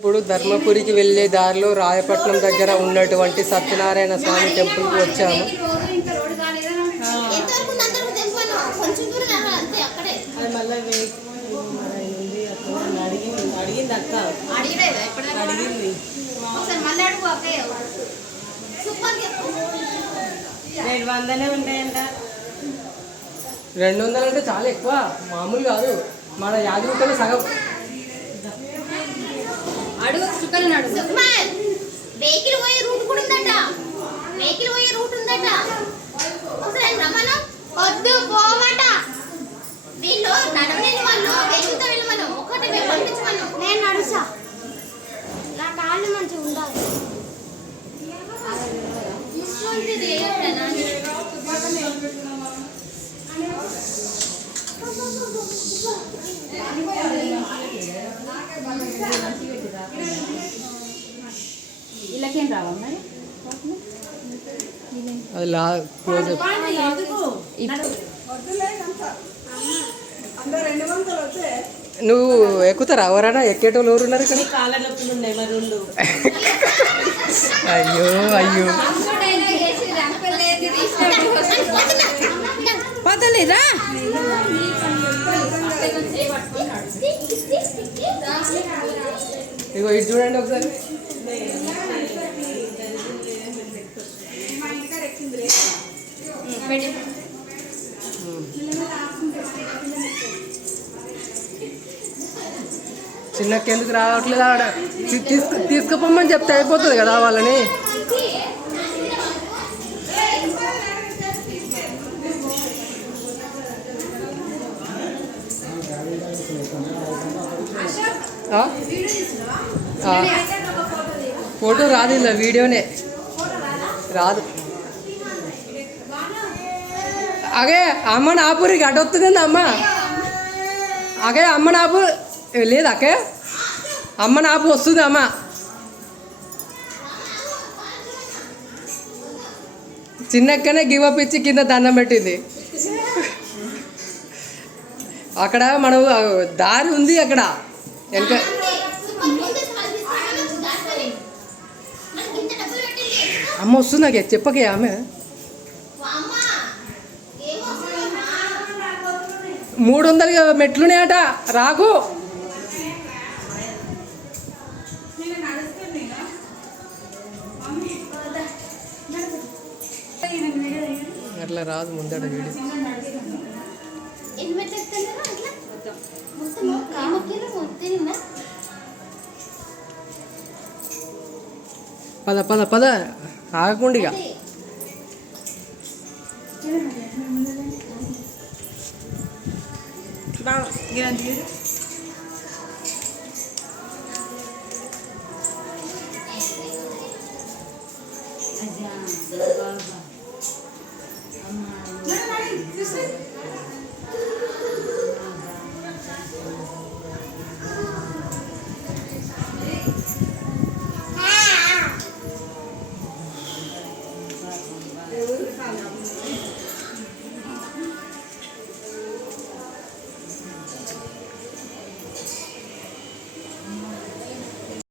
ఇప్పుడు ధర్మపురికి వెళ్ళే దారిలో రాయపట్నం దగ్గర ఉన్నటువంటి సత్యనారాయణ స్వామి టెంపుల్కి వచ్చాము. అడిగింది అక్క అడిగింది 200 ఉంటాయంట. 200 అంటే చాలా ఎక్కువ, మామూలు కాదు. మన 50 రూపాయలు సగం. వెహికల్ పోయే రూట్ కూడా ఉందట. వెహికల్ పోయే రూట్ ఉందట. ఒకసారి రమ్మను. వద్దు పోమట. వీళ్ళు నడవలేని వాళ్ళు వెహికల్తో వెళ్ళమను. ఒకటి పంపించమను. నేను నడుసా. నా కాళ్ళు మంచిగా ఉండాలి. ఇలాకేం రావా మరి అది క్లోజ్. నువ్వు ఎక్కుతారా? ఎవరైనా ఎక్కేటోళ్ళు ఎవరు ఉన్నారు ఇక్కడ? అయ్యో అయ్యో పదలేదా? ఇగో ఇది చూడండి ఒకసారి. చిన్నకి ఎందుకు రావట్లేదు? ఆడ తీసుకుపోమని చెప్తే అయిపోతుంది కదా వాళ్ళని. ఫోటో రాదు, ఇలా వీడియోనే రాదు. అగే అమ్మని ఆపురికి అడ్డొస్తుందండి అమ్మ. అగే అమ్మని ఆపు లేదు. అకే అమ్మని ఆపు వస్తుంది అమ్మ. చిన్నక్కనే గివప్ ఇచ్చి కింద దండం పెట్టింది. అక్కడ మనం దారి ఉంది అక్కడ వెనక. అమ్మ వస్తుంది నాకే చెప్పకే. ఆమె 300 మెట్లున్నాయట. రాకు అట్లా రాదు ముందట వీడియో. పద పద పద ఆగకుండా.